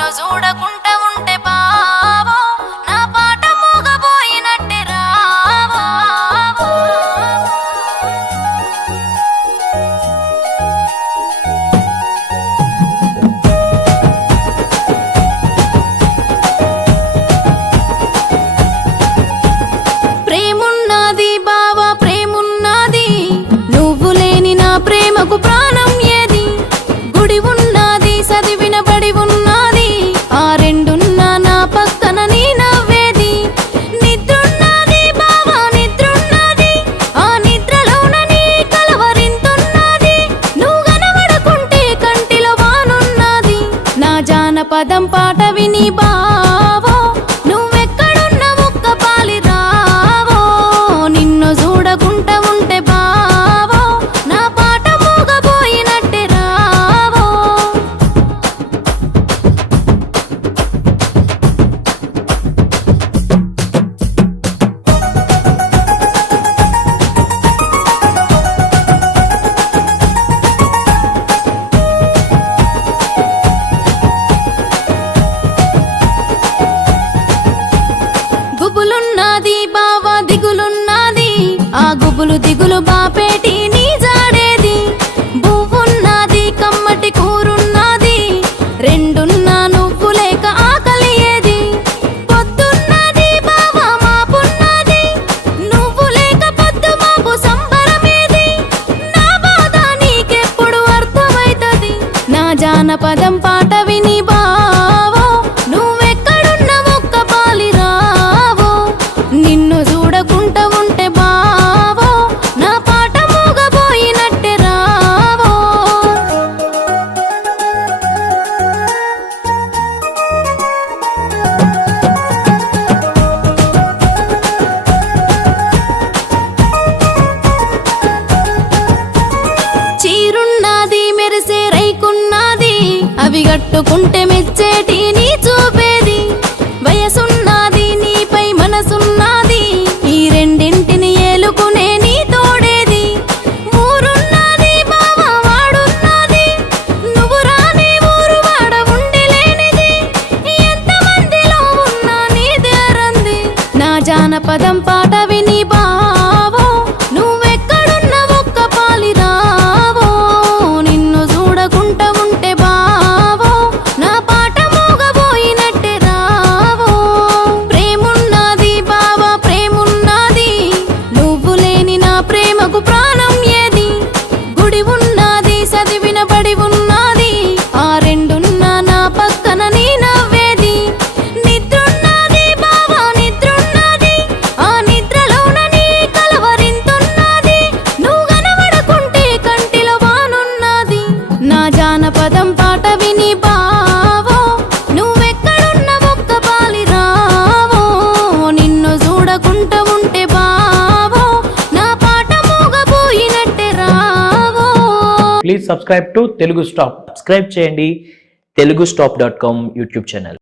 నన్ను చూడకుండా பதம் பாட జబ్బులు దిగులు బాపేటి నీ జాడేది భూవున్నది కమ్మటి కూరున్నది. రెండున్నా నువ్వు లేక ఆకలి ఏది? పొద్దున్నది బావా మాపున్నది. నువ్వు లేక పొద్దు మాపు సంబరమేది నా బాధ నీకెప్పుడు అర్థమైతది? నా జానపదం పాట విని బా గట్టుకుంటే మెచ్చేటి నీ చూపేది. వయసున్నది నీపై మనసున్నది ఈ రెండింటిని ఏలుకునే నీ తోడేది. ఊరున్నది బావ వాడున్నది నువ్వు రాని ఊరు వాడ ఉండిలేనిది ఎంతమందిలో ఉన్నా నీ రంది నా జానపదం పాట విని please subscribe to Telugu stop subscribe చేయండి. Telugu stop dot com YouTube channel